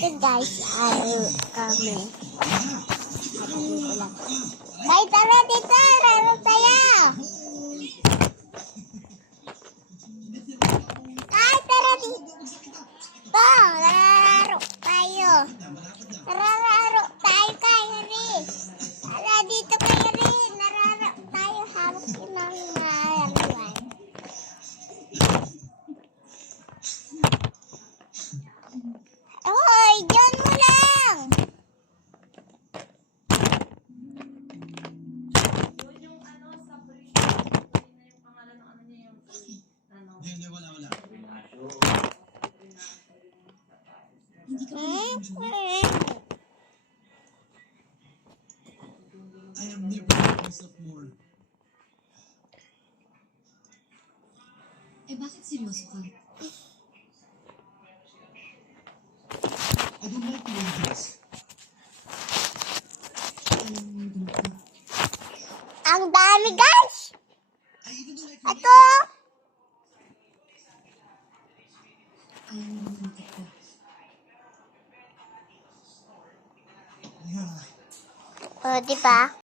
Ito guys, ay kami. Ay, tara dito, laro tayo. Ay, tara dito. Laro tayo. Tara, laro tayo kayo rin. Tara dito kayo rin. Laro tayo, hawak si Mama. Hoy, dyan mo lang. Hindi, wala. I have never loved myself more. Bakit seryoso ka? I don't like ladies. Ang dami guys. I even don't like Ito. Ayaw mo naman kita. Yeah. O, diba?